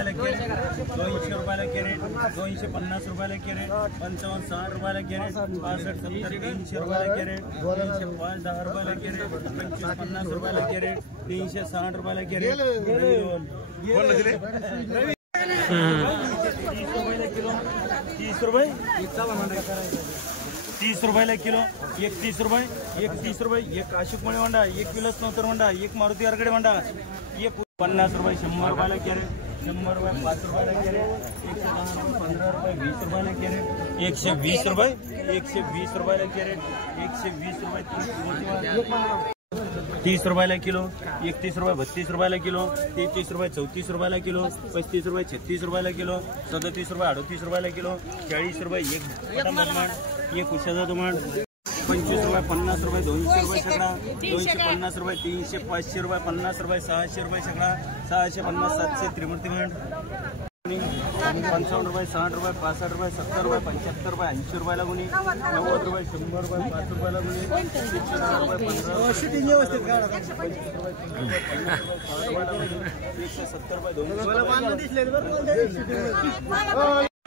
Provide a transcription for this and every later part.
रुपयाला कॅरेट, 200 रुपयाला कॅरेट, 250 रुपयाला कॅरेट, 55 60 रुपयाला कॅरेट, 65 70 300 रुपयाला कॅरेट, 305 10 रुपयाला कॅरेट, 25 50 रुपयाला कॅरेट, 360 रुपयाला कॅरेट, 30 रुपये 30 रुपयाला किलो, 31 रुपये 31 रुपये, एक अशोक मळे वंडा, एक विलास नवतर वंडा, एक मारुती आरगडे वंडा, एक 50 रुपये 100 रुपयाला कॅरेट, 100 रुपये 5 रुपयाला कॅरेट, 110 रुपये 15 रुपये 20 रुपयाला कॅरेट, 120 रुपये 120 रुपयाला कॅरेट, 120 रुपये 30 रुपयाला किलो, 31 रुपये 32 रुपयाला किलो, 33 रुपये 34 रुपयाला किलो, 35 रुपये 36 रुपयाला किलो, 37 रुपये 38 रुपयाला किलो, 40 रुपये एक एक उशाचा तुम्हाला, 25 रुपये 50 रुपये 200 रुपये सगळा, 250 रुपये 300 500 रुपये 50 रुपये 600 रुपये सगळा, 650 700 त्रिमूर्ती मिळून, 55 रुपये 60 रुपये 65 रुपये 70 रुपये 75 रुपये 80 रुपयाला गुणी, 90 रुपये 100 रुपये 5 रुपयाला गुणी, 110 रुपये 15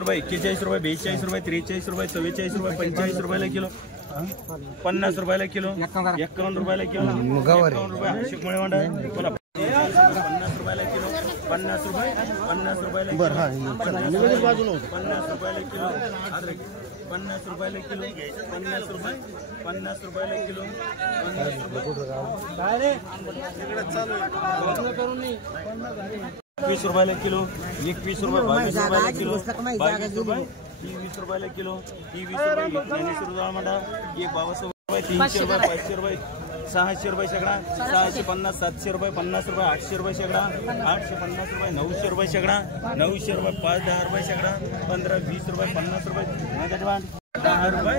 रुपये 41 रुपये 42 रुपये 43 रुपये 44 रुपये 45 रुपयाला किलो, 50 रुपयाला किलो, 51 रुपयाला किलो, 51 रुपये अशोक मळे वंडा, 50 रुपयाला किलो, 50 रुपये 50 रुपयाला किलो, 50 रुपयाला किलो, 50 रुपयाला किलो, 50 रुपये 50 रुपयाला किलो, 21 रुपयाला किलो, 21 रुपये 22 रुपयाला किलो, 22 रुपये 23 रुपयाला किलो, 23 रुपये 41 रुपये म्हणा, एक 52 रुपये 300 रुपये 500 रुपये 600 रुपये शेकडा, 650 700 रुपये 50 रुपये 800 रुपये शेकडा, 850 रुपये 900 रुपये शेकडा, 900 रुपये 5 10 रुपये शेकडा, 15 20 रुपये 50 रुपये 10 रुपये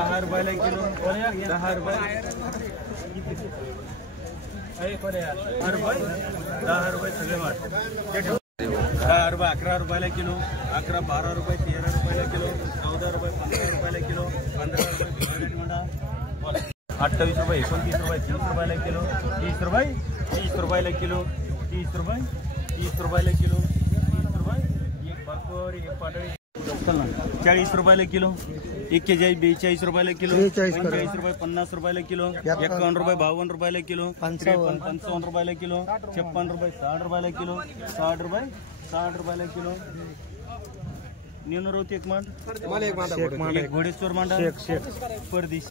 10 रुपयाला किलो, 10 रुपये 10 रुपये सगळे मार, 10 रुपये 11 रुपयाला किलो, 11 12 रुपये 13 रुपयाला किलो, 14 रुपये 15 रुपयाला किलो, 15 रुपये 28 रुपये 29 रुपये 30 रुपयाला किलो, 30 रुपये 30 रुपयाला किलो, 30 रुपये 30 रुपयाला किलो, 30 रुपये एक पारकोर एक पाटळी, 40 रुपयाला किलो, 41 42 रुपयाला किलो, 45 रुपये 50 रुपयाला किलो, 51 रुपये 52 रुपयाला किलो, 53 55 रुपयाला किलो, 56 रुपये 60 रुपयाला किलो, 60 रुपये 60 रुपयाला किलो, नेनोरवती एक मांड, एक घोडेश्वर मांडा, परदेश